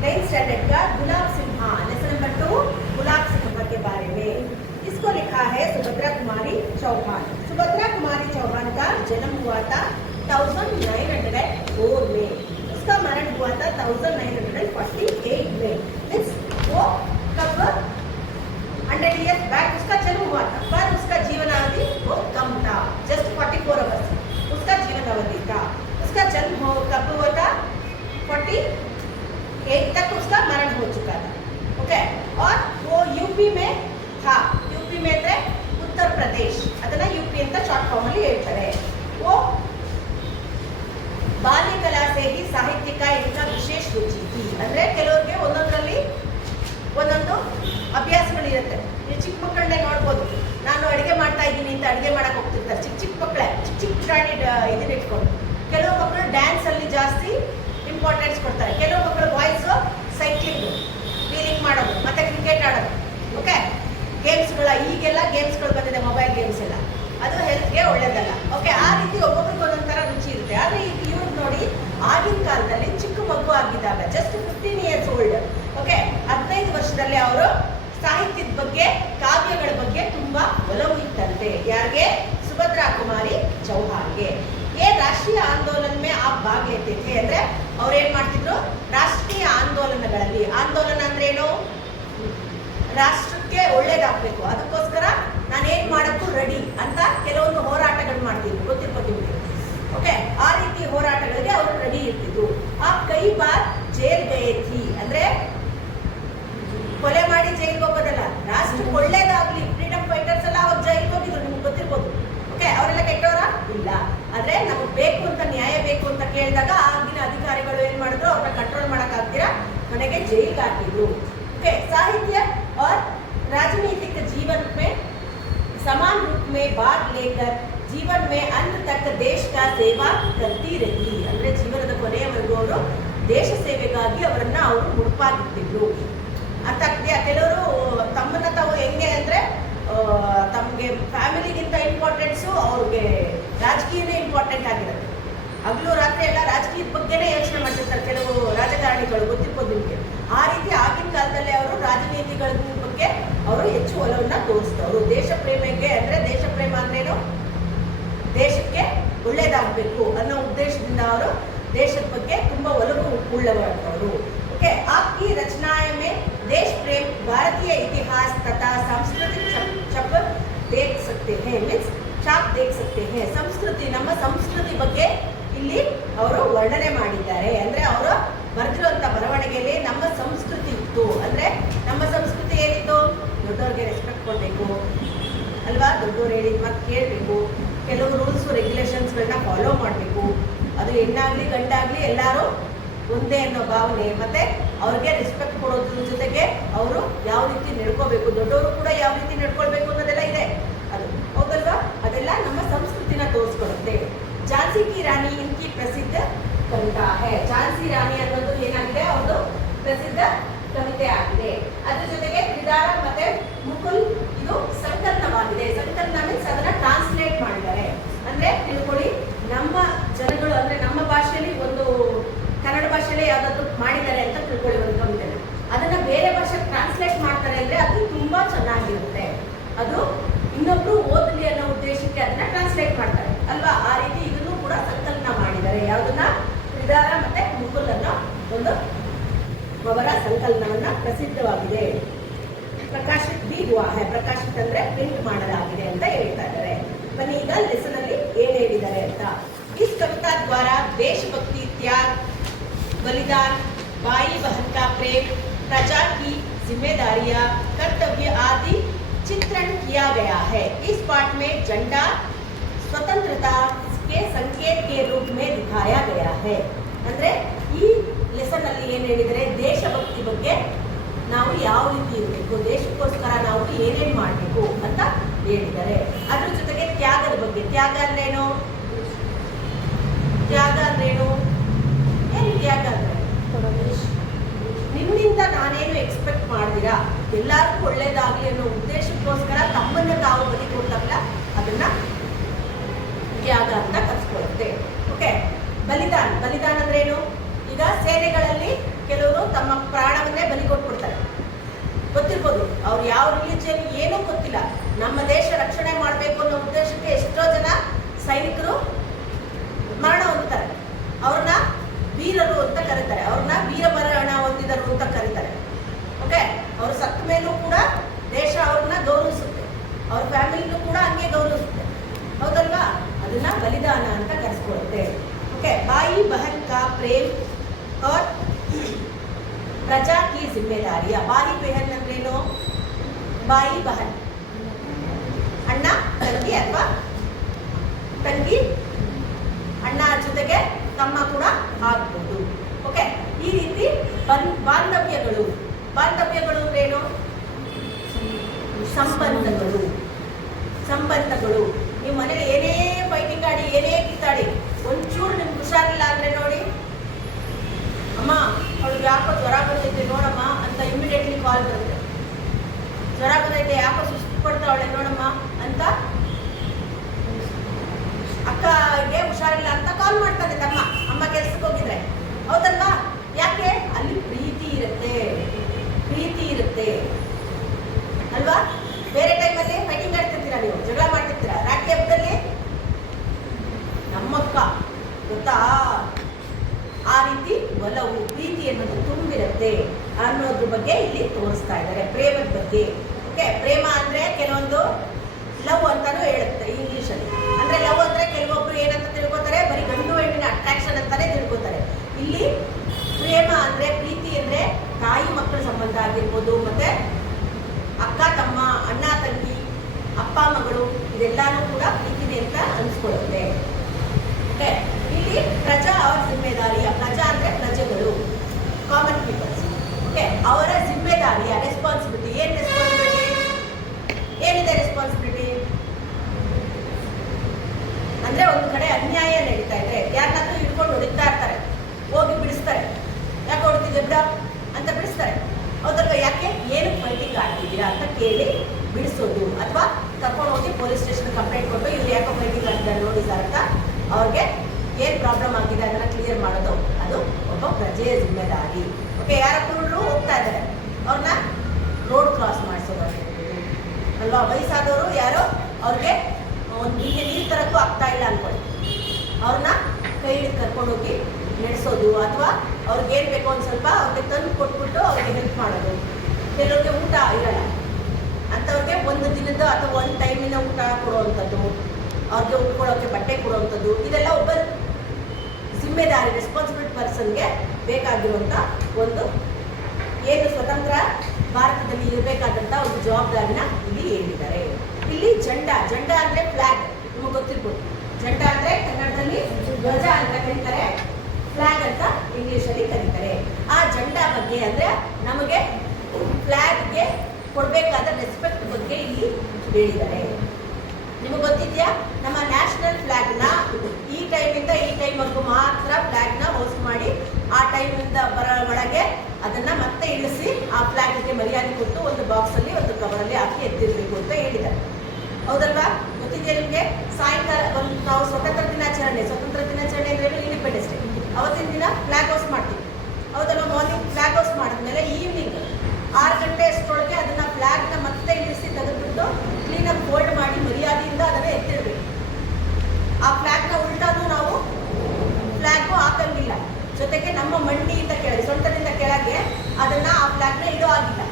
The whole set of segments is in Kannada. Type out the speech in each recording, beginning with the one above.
9th स्टैंडर्ड का गुलाब सिंह, लेसन नंबर 2 गुलाब सिंह के बारे में। इसको लिखा है सुभद्रा कुमारी चौहान। सुभद्रा कुमारी चौहान का जन्म हुआ था 1904 में, उसका मरण हुआ था 1948 में। मीन्स वो कब 100 ईयर्स बैक उसका जन्म हुआ था, पर उसका जीवन अवधि वो कम था, जस्ट 44 आवर्स उसका जीवन अवधि था। उसका जन्म कब हुआ था 48 तक उसका मरण हो चुका था। ओके, और वो यूपी में था, यूपी में थे उत्तर प्रदेश, ಅದನ್ನ यूपी ಅಂತ ಶಾರ್ಟ್ ಫಾರ್ಮ್ ಅಲ್ಲಿ ಹೇಳ್ತಾರೆ। वो ಬಾಲ್ಯಕಲಾ से ही साहित्य का इनका विशेष रुचि थी। ಅಂದ್ರೆ ಕೆಲವರಿಗೆ ಒಂದೊಂದರಲ್ಲಿ ಒಂದೊಂದು ಅಭ್ಯಾಸಗಳಿರುತ್ತೆ। ನೀವು ಚಿಕ್ಕ ಮಕ್ಕಳನ್ನೇ ನೋಡ್ಬೋದು, ನಾನು ಅಡುಗೆ ಮಾಡ್ತಾ ಇದ್ದೀನಿ ಅಂತ ಅಡುಗೆ ಮಾಡಕ್ಕೆ ಹೋಗ್ತಿರ್ತಾರೆ ಚಿಕ್ಕ ಚಿಕ್ಕ ಮಕ್ಕಳೇ, ಚಿಕ್ಕ ಚಿಕ್ಕ ಪ್ರಾಣಿ ಇದನ್ನ ಇಟ್ಕೊಂಡು। ಕೆಲವು ಮಕ್ಕಳು ಡ್ಯಾನ್ಸಲ್ಲಿ ಜಾಸ್ತಿ ಇಂಪಾರ್ಟೆನ್ಸ್ ಕೊಡ್ತಾರೆ, ಕೆಲವು ಮಕ್ಕಳು ಬಾಯ್ಸು ಸೈಕ್ಲಿಂಗ್, ವೀಲಿಂಗ್ ಮಾಡೋದು, ಮತ್ತು ಕ್ರಿಕೆಟ್ ಆಡೋದು। ಓಕೆ, ಗೇಮ್ಸ್ಗಳ ಈಗೆಲ್ಲ ಗೇಮ್ಸ್ಗಳು ಬಂದಿದೆ, ಮೊಬೈಲ್ ಗೇಮ್ಸ್ ಎಲ್ಲ, ಅದು ಹೆಲ್ತ್ಗೆ ಒಳ್ಳೇದಲ್ಲ। ಓಕೆ, ಆ ರೀತಿ ಒಬ್ಬೊಬ್ರಿಗೆ ಒಂದೊಂಥರ ರುಚಿ ಇರುತ್ತೆ। ಆದರೆ ಈಗ ಇವ್ರು ನೋಡಿ, ಆಗಿನ ಕಾಲದಲ್ಲಿ ಚಿಕ್ಕ ಮಗು ಆಗಿದ್ದಾಗ ಜಸ್ಟ್ 15 ಇಯರ್ಸ್ ಓಲ್ಡ್, ಓಕೆ, 15 ವರ್ಷದಲ್ಲಿ ಅವರು ಸಾಹಿತ್ಯದ ಬಗ್ಗೆ, ಕಾವ್ಯಗಳ ಬಗ್ಗೆ ತುಂಬಾ ಒಲವು ಇತ್ತಂತೆ। ಯಾರಿಗೆ? ಸುಭದ್ರಾ ಕುಮಾರಿ ಚೌಹಾನ್ಗೆ। ये ರಾಷ್ಟ್ರೀಯ ಆಂದೋಲನ में आप भाग लेते थे ಅಂದ್ರೆ ಅವ್ರು ಏನ್ ಮಾಡ್ತಿದ್ರು, ರಾಷ್ಟ್ರೀಯ ಆಂದೋಲನಗಳಲ್ಲಿ, ಆಂದೋಲನ ಅಂದ್ರೆ ಏನು, ರಾಷ್ಟ್ರಕ್ಕೆ ಒಳ್ಳೇದಾಗಬೇಕು, ಅದಕ್ಕೋಸ್ಕರ ನಾನು ಏನ್ ಮಾಡಕ್ಕೂ ರೆಡಿ ಅಂತ ಕೆಲವೊಂದು ಹೋರಾಟಗಳು ಮಾಡ್ತಿದ್ರು, ಗೊತ್ತಿರ್ಬೋದು। ಓಕೆ, ಆ ರೀತಿ ಹೋರಾಟಗಳಿಗೆ ಅವರು ರೆಡಿ ಇರ್ತಿದ್ರು। ಆ ಕೈ ಬಾರ್ ಜೈಲ್ ಗಯೇ ಥಿ ಅಂದ್ರೆ ಕೊಲೆ ಮಾಡಿ ಜೈಲಿಗೆ ಹೋಗೋದಲ್ಲ, ರಾಷ್ಟ್ರಕ್ಕೆ ಒಳ್ಳೇದಾಗ್ಲಿ, ಫ್ರೀಡಮ್ ಫೈಟರ್ಸ್ ಎಲ್ಲ ಅವಾಗ ಜೈಲಿಗೆ ಹೋಗಿದ್ರು, ನಿಮ್ಗೆ ಗೊತ್ತಿರ್ಬೋದು। ಓಕೆ, ಅವರೆಲ್ಲ ಕೆಟ್ಟವರ ಇಲ್ಲ, ಆದ್ರೆ ನಮಗೆ ಬೇಕು ಅಂತ, ನ್ಯಾಯ ಬೇಕು ಅಂತ ಕೇಳಿದಾಗ ಆಗಿನ ಅಧಿಕಾರಿಗಳು ಏನ್ ಮಾಡಿದ್ರು, ಅವ್ರನ್ನ ಕಂಟ್ರೋಲ್ ಮಾಡಕ್ಕಾಗ್ತೀರಾ ಮನೆಗೆ ಜೈಲಿಗೆ ಹಾಕಿದ್ರು। ओके, साहित्य और राजनीतिक जीवन में समान रूप में भाग लेकर जीवन में अंत तक देश का सेवा करती रही। ಅಂದ್ರೆ ಜೀವನದ ಕೊನೆಯವರೆಗೂ ಅವರು ದೇಶ ಸೇವೆಗಾಗಿ ಅವರನ್ನ ಅವರು ಮುಡುಪಾಗಿಟ್ಟಿದ್ರು ಅಂತ। ಕೆಲವರು ತಮ್ಮನ್ನ ತಾವು ಹೆಂಗೆ ಅಂದ್ರೆ ತಮಗೆ ಫ್ಯಾಮಿಲಿಗಿಂತ ಇಂಪಾರ್ಟೆನ್ಸು ಅವ್ರಿಗೆ ರಾಜಕೀಯನೇ ಇಂಪಾರ್ಟೆಂಟ್ ಆಗಿರುತ್ತೆ। ಹಗಲು ರಾತ್ರಿ ಎಲ್ಲ ರಾಜಕೀಯದ ಬಗ್ಗೆನೇ ಯೋಚನೆ ಮಾಡ್ತಿರ್ತಾರೆ ಕೆಲವು ರಾಜಕಾರಣಿಗಳು, ಗೊತ್ತಿರ್ಬೋದು ನಿಮಗೆ। ಆ ರೀತಿ ಆಗಿನ ಕಾಲದಲ್ಲಿ ಅವರು ರಾಜನೀತಿಗಳ ಬಗ್ಗೆ ಅವರು ಹೆಚ್ಚು ಒಲವನ್ನ ತೋರಿಸಿದವರು। ದೇಶ ಪ್ರೇಮಿಗೆ ಅಂದ್ರೆ, ದೇಶ ಪ್ರೇಮ ಅಂದ್ರೇನು, ದೇಶಕ್ಕೆ ಒಳ್ಳೇದಾಗಬೇಕು ಅನ್ನೋ ಉದ್ದೇಶದಿಂದ ಅವರು ದೇಶದ ಬಗ್ಗೆ ತುಂಬಾ ಒಲವು ಉಳ್ಳವರು। ओके, आपकी रचनाएं में देश प्रेम, भारतीय इतिहास तथा सांस्कृतिक छप देख सकते हैं, मीन्स छाप देख सकते हैं। ಸಂಸ್ಕೃತಿ, ನಮ್ಮ ಸಂಸ್ಕೃತಿ ಬಗ್ಗೆ ಇಲ್ಲಿ ಅವರು ವರ್ಣನೆ ಮಾಡಿದ್ದಾರೆ। ಅಂದ್ರೆ ಅವರು ಬರೆದಿರುವಂತ ಬರವಣಿಗೆಯಲ್ಲಿ ನಮ್ಮ ಸಂಸ್ಕೃತಿ ಇತ್ತು, ಅಂದ್ರೆ ನಮ್ಮ ಸಂಸ್ಕೃತಿ ಏನಿತ್ತು, ದೊಡ್ಡವ್ರಿಗೆ ರೆಸ್ಪೆಕ್ಟ್ ಕೊಡಬೇಕು ಅಲ್ವಾ, ದೊಡ್ಡವ್ರು ಹೇಳಿದ ಮಾತು ಕೇಳಬೇಕು, ಕೆಲವು ರೂಲ್ಸ್ ರೆಗ್ಯುಲೇಷನ್ಸ್ಗಳನ್ನ ಫಾಲೋ ಮಾಡಬೇಕು, ಅದು ಹೆಣ್ಣಾಗ್ಲಿ ಗಂಡಾಗ್ಲಿ ಎಲ್ಲರೂ ಒಂದೇ ಅನ್ನೋ ಭಾವನೆ, ಮತ್ತೆ ಅವ್ರಿಗೆ ರೆಸ್ಪೆಕ್ಟ್ ಕೊಡೋದ್ರ ಜೊತೆಗೆ ಅವರು ಯಾವ ರೀತಿ ನಡ್ಕೋಬೇಕು, ದೊಡ್ಡವರು ಕೂಡ ಯಾವ ರೀತಿ ನಡ್ಕೊಳ್ಬೇಕು ಅನ್ನೋದೆಲ್ಲ ಇದೆ, ಅದು ಹೌದಲ್ವಾ, ಅದೆಲ್ಲ ನಮ್ಮ ಸಂಸ್ಕೃತಿನ ತೋರಿಸ್ಕೊಡುತ್ತೆ। ಝಾನ್ಸಿ ಕಿ ರಾಣಿ ಇನ್ಕಿ ಪ್ರಸಿದ್ಧ ಕವಿತಾ ಹೈ। ಝಾನ್ಸಿ ರಾಣಿ ಅನ್ನೋದು ಏನಾಗಿದೆ, ಅವ್ರದ್ದು ಪ್ರಸಿದ್ಧ ಕವಿತೆ ಆಗಿದೆ। ಅದ್ರ ಜೊತೆಗೆ ತ್ರಿದಾರ ಮತ್ತೆ ಮುಕುಲ್ ಇದು ಸಂಕಲನವಾಗಿದೆ। ಸಂಕಲನ ಮೀನ್ಸ್ ಅದನ್ನ ಟ್ರಾನ್ಸ್ಲೇಟ್ ಮಾಡಿದ್ದಾರೆ, ಅಂದ್ರೆ ತಿಳ್ಕೊಳ್ಳಿ, ನಮ್ಮ ಜನಗಳು ಅಂದ್ರೆ ನಮ್ಮ ಭಾಷೆಯಲ್ಲಿ ಒಂದು ಕನ್ನಡ ಭಾಷೆಯಲ್ಲೇ ಯಾವ್ದಾದ್ರು ಮಾಡಿದ್ದಾರೆ ಅಂತ ತಿಳ್ಕೊಳ್ಳಿ ಒಂದು ಕವಿತೆನ, ಅದನ್ನ ಬೇರೆ ಭಾಷೆಗೆ ಟ್ರಾನ್ಸ್ಲೇಟ್ ಮಾಡ್ತಾರೆ ಅಂದ್ರೆ ಅದು ತುಂಬಾ ಚೆನ್ನಾಗಿರುತ್ತೆ, ಅದು ಇನ್ನೊಬ್ರು ಓದಲಿ ಅನ್ನೋ ಉದ್ದೇಶಕ್ಕೆ ಅದನ್ನ ಟ್ರಾನ್ಸ್ಲೇಟ್ ಮಾಡ್ತಾರೆ ಅಲ್ವಾ। ಆ ರೀತಿ ಇದನ್ನು ಕೂಡ ಸಂಕಲನ ಮಾಡಿದ್ದಾರೆ, ಯಾವ್ದನ್ನ, ತ್ರಿದಾರ ಮತ್ತೆ ಮುಕುಲ್ ಅನ್ನೋ ಒಂದು ಅವರ ಸಂಕಲನವನ್ನ ಪ್ರಸಿದ್ಧವಾಗಿದೆ। ಪ್ರಕಾಶಿತ್ भी हुआ है, ಪ್ರಕಾಶಿತ್ ಅಂದ್ರೆ ಪ್ರಿಂಟ್ ಮಾಡಲಾಗಿದೆ ಅಂತ ಹೇಳ್ತಾ ಇದ್ದಾರೆ। ಬನ್ನಿ ಈಗ ಲೆಸನ್ ಅಲ್ಲಿ ಏನ್ ಹೇಳಿದ್ದಾರೆ ಅಂತ। इस कविता द्वारा देशभक्ति, त्याग, बलिदान, भाई बहन का प्रेम, प्रजा की जिम्मेदारियां, कर्तव्य आदि चित्रण किया गया है। इस पाठ में झंडा स्वतंत्रता के संकेत के रूप में दिखाया गया है। ಅಂದ್ರೆ ಈ ಲೆಸನ್ ಅಲ್ಲಿ ಏನು ಹೇಳಿದರೆ, ದೇಶಭಕ್ತಿ ಬಗ್ಗೆ ನಾವು ಯಾವ ರೀತಿ ಇರಬೇಕು, ದೇಶಕ್ಕೋಸ್ಕರ ನಾವು ಏನೇನು ಮಾಡಬೇಕು ಅಂತ ಹೇಳಿದ್ದಾರೆ। ಅದ್ರ ಜೊತೆಗೆ ತ್ಯಾಗದ ಬಗ್ಗೆ, ತ್ಯಾಗ ಅಂದ್ರೇನು, ತ್ಯಾಗ ಅಂದ್ರೇನು, ಏನು ತ್ಯಾಗ ಅಂದ್ರೆ ನಿಮ್ಮಿಂದ ನಾನೇನು ಎಕ್ಸ್ಪೆಕ್ಟ್ ಮಾಡ್ತೀರಾ, ಎಲ್ಲರಿಗೂ ಒಳ್ಳೇದಾಗ್ಲಿ ಅನ್ನೋ ಉದ್ದೇಶಕ್ಕೋಸ್ಕರ ತಮ್ಮನ್ನ ತಾವು ಬಲಿ ಕೊಡ್ತಾರಲ್ಲ, ಅದನ್ನ ತ್ಯಾಗ ಅಂತ ಕರ್ಸ್ಕೊಳ್ಳುತ್ತೆ। ಓಕೆ, ಬಲಿದಾನ, ಬಲಿದಾನ ಅಂದ್ರೇನು, ಈಗ ಸೇನೆಗಳಲ್ಲಿ ಕೆಲವರು ತಮ್ಮ ಪ್ರಾಣವನ್ನೇ ಬಲಿ ಕೊಟ್ಬಿಡ್ತಾರೆ. ಗೊತ್ತಿರ್ಬೋದು, ಅವ್ರು ಯಾವ ರಿಲಿಜಿಯನ್ ಏನೂ ಗೊತ್ತಿಲ್ಲ, ನಮ್ಮ ದೇಶ ರಕ್ಷಣೆ ಮಾಡಬೇಕು ಅನ್ನೋ ಉದ್ದೇಶಕ್ಕೆ ಎಷ್ಟೋ ಜನ ಸೈನಿಕರು ಮರಣ ಹೊಂದುತ್ತಾರೆ. ಅವ್ರನ್ನ ವೀರರು ಅಂತ ಕರೀತಾರೆ, ಅವ್ರನ್ನ ವೀರ ಮರಣ ಹೊಂದಿದರು ಅಂತ ಕರೀತಾರೆ. ಓಕೆ, ಅವ್ರು ಸತ್ತ ಮೇಲೂ ಕೂಡ ದೇಶ ಅವ್ರನ್ನ ಗೌರವಿಸುತ್ತೆ, ಅವ್ರ ಫ್ಯಾಮಿಲಿನೂ ಕೂಡ ಹಂಗೆ ಗೌರವಿಸುತ್ತೆ, ಹೌದಲ್ವಾ? ಅದನ್ನ ಬಲಿದಾನ ಅಂತ ಕರೆಸ್ಕೊಳ್ಳುತ್ತೆ. ओके, भाई बहन का प्रेम और प्रजा की जिम्मेदारी. भाई बहन अंद्रेनो? भाई बहन ಅಣ್ಣ ತಂಗಿ ಅಥವಾ ತಂಗಿ ಅಣ್ಣ ಜೊತೆಗೆ ತಮ್ಮ ಕೂಡ ಆಗ್ಬೋದು. ಓಕೆ, ಈ ರೀತಿ ಬಾಂಧವ್ಯಗಳು. ಬಾಂಧವ್ಯಗಳು ಅಂದ್ರೇನು? ಸಂಬಂಧಗಳು. ಸಂಬಂಧಗಳು. ನೀವು ಮನೇಲಿ ಏನೇ ಫೈಟಿಂಗ್ ಆಡಿ, ಏನೇ ಕಿತ್ತಾಡಿ, ಒಂಚೂರು ನಿಮ್ಗೆ ಹುಷಾರಿಲ್ಲ ಅಂದ್ರೆ ನೋಡಿ, ಅಮ್ಮ ಅವಳಿಗೆ ಯಾಕೋ ಜ್ವರ ಬಂದೈತೆ ನೋಡಮ್ಮ ಅಂತ ಇಮಿಡಿಯೇಟ್ಲಿ ಕಾಲ್ ಬರುತ್ತೆ. ಜ್ವರ ಬಂದೈತೆ, ಯಾಕೋ ಸುಸ್ತು ಪಡ್ತಾವಳೆ ನೋಡಮ್ಮ ಅಂತ, ಅಕ್ಕಗೆ ಹುಷಾರಿಲ್ಲ ಅಂತ ಕಾಲ್ ಮಾಡ್ತಾನೆ ತಮ್ಮ, ಅಮ್ಮ ಕೆಲ್ಸಕ್ಕೆ ಹೋಗಿದ್ರೆ, ಹೌದಲ್ವಾ? ಯಾಕೆ? ಅಲ್ಲಿ ಪ್ರೀತಿ ಇರುತ್ತೆ, ಪ್ರೀತಿ ಇರುತ್ತೆ ಅಲ್ವಾ? ಬೇರೆ ಟೈಮಲ್ಲಿ ಫೈಟಿಂಗ್ ಆಡ್ತಿರ್ತೀರಾ, ನೀವು ಜಗಳ ಮಾಡ್ತಿರ್ತೀರಾ. ರಾಖಿ ಹಬ್ಬದಲ್ಲಿ ನಮ್ಮಕ್ಕ ಗೊತ್ತಾ, ಆ ರೀತಿ ಒಲವು ಪ್ರೀತಿ ಅನ್ನೋದು ತುಂಬಿರುತ್ತೆ ಅನ್ನೋದ್ರ ಬಗ್ಗೆ ಇಲ್ಲಿ ತೋರಿಸ್ತಾ ಇದ್ದಾರೆ, ಪ್ರೇಮದ ಬಗ್ಗೆ. ಓಕೆ, ಪ್ರೇಮ ಅಂದ್ರೆ ಕೆಲವೊಂದು ಲವ್ ಅಂತಾನು ಹೇಳುತ್ತೆ ಇಂಗ್ಲಿಷಲ್ಲಿ. ಅಂದ್ರೆ ಲವ್ ಅಂದ್ರೆ ಕೆಲವೊಬ್ರು ಏನಂತ ತಿಳ್ಕೊತಾರೆ, ಬರೀ ಗಂಡು ಹೆಣ್ಣಿನ ಅಟ್ರಾಕ್ಷನ್ ಅಂತಾನೆ ತಿಳ್ಕೊತಾರೆ. ಇಲ್ಲಿ ಪ್ರೇಮ ಅಂದ್ರೆ, ಪ್ರೀತಿ ಅಂದ್ರೆ ತಾಯಿ ಮಕ್ಕಳ ಸಂಬಂಧ ಆಗಿರ್ಬೋದು, ಮತ್ತೆ ಅಕ್ಕ ತಮ್ಮ, ಅಣ್ಣ ತಂಗಿ, ಅಪ್ಪ ಮಗಳು, ಇದೆಲ್ಲಾನು ಕೂಡ ಪ್ರೀತಿದೆ ಅಂತ ಅನ್ಸ್ಕೊಳ್ಳುತ್ತೆ. ಓಕೆ, ಇಲ್ಲಿ ಪ್ರಜಾ ಅವರ ಜಿಮ್ಮೆದಾರಿ. ಪ್ರಜಾ ಅಂದ್ರೆ ಪ್ರಜೆಗಳು, ಕಾಮನ್ ಪೀಪಲ್ಸ್. ಓಕೆ, ಅವರ ಜಿಮ್ಮೆದಾರಿಯ ರೆಸ್ಪಾನ್ಸಿಬಿಲಿಟಿ. ಏನ್ ರೆಸ್ಪಾನ್ಸಿಬಿಲಿಟಿ? ಏನಿದೆ ರೆಸ್ಪಾನ್ಸಿಬಿಲಿಟಿ ಅಂದ್ರೆ, ಒಂದು ಕಡೆ ಅನ್ಯಾಯ ನಡೀತಾ ಇದೆ, ಯಾರನ್ನಾದ್ರೂ ಹಿಡ್ಕೊಂಡು ಹೊಡಿತಾ ಇರ್ತಾರೆ, ಹೋಗಿ ಬಿಡಿಸ್ತಾರೆ. ಯಾಕೆ ಹೊಡಿತಿದ್ದೆ ಬಿಡ ಅಂತ ಬಿಡಿಸ್ತಾರೆ, ಹೌದಲ್ವ? ಯಾಕೆ? ಏನು ಫೈಟಿಂಗ್ ಆಡ್ತಿದ್ದೀರಾ ಅಂತ ಕೇಳಿ ಬಿಡಿಸೋದು, ಅಥವಾ ಕರ್ಕೊಂಡು ಹೋಗಿ ಪೊಲೀಸ್ ಸ್ಟೇಷನ್ ಕಂಪ್ಲೇಂಟ್ ಕೊಟ್ಟು ಇವ್ರು ಯಾಕೋ ಫೈಟಿಂಗ್ ಆಡ್ತಿದ್ದಾರೆ ನೋಡಿ ಸರ್ ಅಂತ ಅವ್ರಿಗೆ ಏನು ಪ್ರಾಬ್ಲಮ್ ಆಗಿದೆ ಅದನ್ನ ಕ್ಲಿಯರ್ ಮಾಡೋದು, ಅದು ಒಬ್ಬ ಪ್ರಜೆಯ ಜಿಮ್ಮೆದಾರಿ. ಓಕೆ, ಯಾರ ಕುರುಡರು ಹೋಗ್ತಾ ಇದ್ದಾರೆ, ಅವ್ರನ್ನ ರೋಡ್ ಕ್ರಾಸ್ ಮಾಡಿಸೋದು ಅಲ್ವಾ? ವಯಸ್ಸಾದವರು ಯಾರೋ ಅವ್ರಿಗೆ ಒಂದು ನೀರು ತರಕ್ಕೂ ಆಗ್ತಾ ಇಲ್ಲ ಅನ್ಕೊಳ್ಳಿ, ಅವ್ರನ್ನ ಕೈ ಹಿಡಿದು ಕರ್ಕೊಂಡೋಗಿ ನಡೆಸೋದು, ಅಥವಾ ಅವ್ರಿಗೆ ಏನು ಬೇಕೋ ಒಂದು ಸ್ವಲ್ಪ ಅವ್ರಿಗೆ ತಂದು ಕೊಟ್ಬಿಟ್ಟು ಅವ್ರಿಗೆ ಹೆಲ್ಪ್ ಮಾಡೋದು. ಕೆಲವ್ರಿಗೆ ಊಟ ಇರಲ್ಲ ಅಂಥವ್ರಿಗೆ ಒಂದು ದಿನದ ಅಥವಾ ಒಂದು ಟೈಮಿನ ಊಟ ಕೊಡುವಂಥದ್ದು, ಅವ್ರಿಗೆ ಉಟ್ಕೊಳ್ಳೋಕ್ಕೆ ಬಟ್ಟೆ ಕೊಡುವಂಥದ್ದು, ಇದೆಲ್ಲ ಒಬ್ಬ ಜಿಮ್ಮೆದಾರಿ ರೆಸ್ಪಾನ್ಸಿಬಲ್ ಪರ್ಸನ್ಗೆ ಬೇಕಾಗಿರುವಂಥ ಒಂದು ಏನು ಸ್ವತಂತ್ರ ಭಾರತದಲ್ಲಿ ಇರಬೇಕಾದಂಥ ಒಂದು ಜವಾಬ್ದಾರಿನ ಇಲ್ಲಿ ಹೇಳಿದ್ದಾರೆ. ಇಲ್ಲಿ ಜಂಡ. ಜಂಡ ಅಂದರೆ ಫ್ಲಾಗ್, ನಿಮಗೆ ಗೊತ್ತಿರ್ಬೋದು. ಜಂಡ ಅಂದರೆ ಕನ್ನಡದಲ್ಲಿ ಧ್ವಜ ಅಂತ ಕರೀತಾರೆ, ಫ್ಲಾಗ್ ಅಂತ ಇಂಗ್ಲೀಷಲ್ಲಿ ಕರೀತಾರೆ. ಆ ಜಂಡಾ ಬಗ್ಗೆ ಅಂದರೆ ನಮಗೆ ಫ್ಲಾಗ್ಗೆ ಕೊಡಬೇಕಾದ ರೆಸ್ಪೆಕ್ಟ್ ಬಗ್ಗೆ ಇಲ್ಲಿ ಹೇಳಿದ್ದಾರೆ. ನಿಮಗೆ ಗೊತ್ತಿದೆಯಾ, ನಮ್ಮ ನ್ಯಾಷನಲ್ ಫ್ಲಾಗ್ನ ಈ ಟೈಮಿಂದ ಈ ಟೈಮ್ವರೆಗೂ ಮಾತ್ರ ಫ್ಲಾಗ್ನ ಹೋಸ್ಟ್ ಮಾಡಿ, ಆ ಟೈಮಿಂದ ಒಳಗೆ ಅದನ್ನು ಮತ್ತೆ ಇಳಿಸಿ ಆ ಫ್ಲಾಗ್ಗೆ ಮರ್ಯಾದೆ ಕೊಟ್ಟು ಒಂದು ಬಾಕ್ಸಲ್ಲಿ ಒಂದು ಕವರಲ್ಲಿ ಹಾಕಿ ಎತ್ತಿರಬೇಕು ಅಂತ ಹೇಳಿದ್ದಾರೆ. ಹೌದಲ್ವಾ? ಗೊತ್ತಿದೆಯಾ ನಿಮಗೆ? ಸಾಯಂಕಾಲ ಒಂದು ನಾವು ಸ್ವತಂತ್ರ ದಿನಾಚರಣೆ ಅಂದ್ರೆ ಇಂಡಿಪೆಂಡೆನ್ಸ್ ಡೇ, ಅವತ್ತಿನ ದಿನ ಫ್ಲಾಗ್ ಹೋಸ್ಟ್ ಮಾಡ್ತೀವಿ, ಹೌದಲ್ವಾ? ಮಾರ್ನಿಂಗ್ ಫ್ಲಾಗ್ ಹೋಸ್ಟ್ ಮಾಡಿದ್ಮೇಲೆ ಈವ್ನಿಂಗ್ 6 ಗಂಟೆ ಅಷ್ಟರೊಳಗೆ ಅದನ್ನು ಫ್ಲಾಗ್ನ ಮತ್ತೆ ಇಳಿಸಿ ತೆಗೆದುಬಿಟ್ಟು ಕ್ಲೀನಾಗಿ ಫೋಲ್ಡ್ ಮಾಡಿ ಮರ್ಯಾದೆಯಿಂದ ಅದನ್ನು ಎತ್ತಿಡಬೇಕು. ಆ ಫ್ಲಾಗ್ನ ಉಲ್ಟಾನು ನಾವು ಫ್ಲಾಗು ಹಾಕಂಗಿಲ್ಲ, ಜೊತೆಗೆ ನಮ್ಮ ಮಂಡಿಯಿಂದ ಕೆಳಗೆ, ಸೊಂಟದಿಂದ ಕೆಳಗೆ ಅದನ್ನು ಆ ಫ್ಲಾಗ್ನ ಇಡೋ ಆಗಿಲ್ಲ,